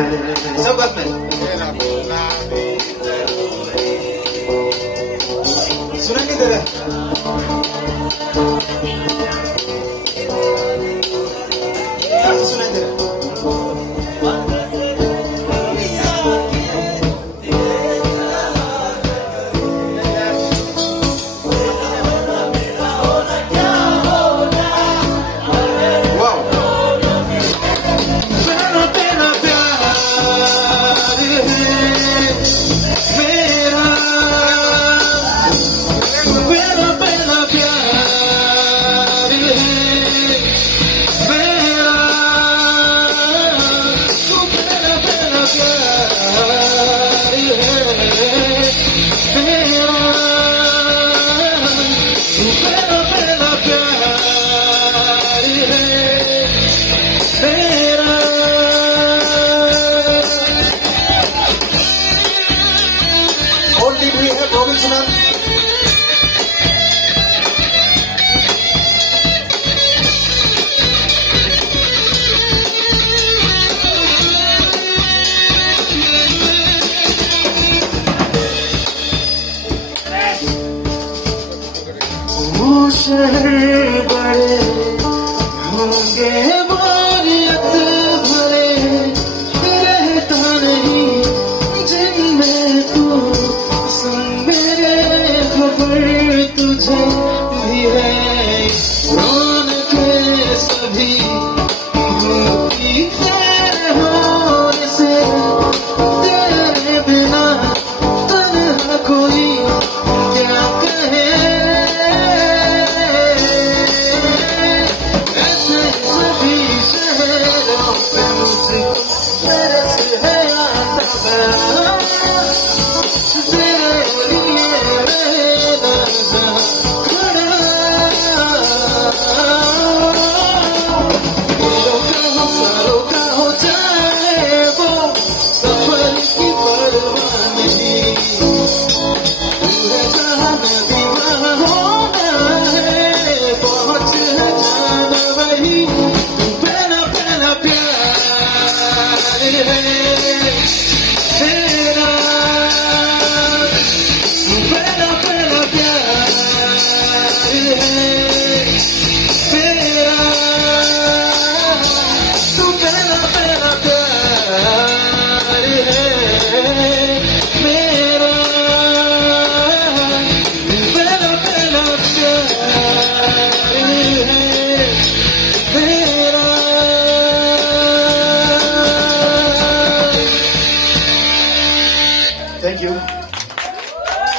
Sobat men. सुनाएंगे तेरे सुनाए तेरे शहर बड़े होंगे बोरियत भरे रहता नहीं जिनमें तू संग मेरे खबर तुझे भी है रौनक सभी की तेरे होने से तेरे बिना तन्हा कोई क्या कहे Thank you.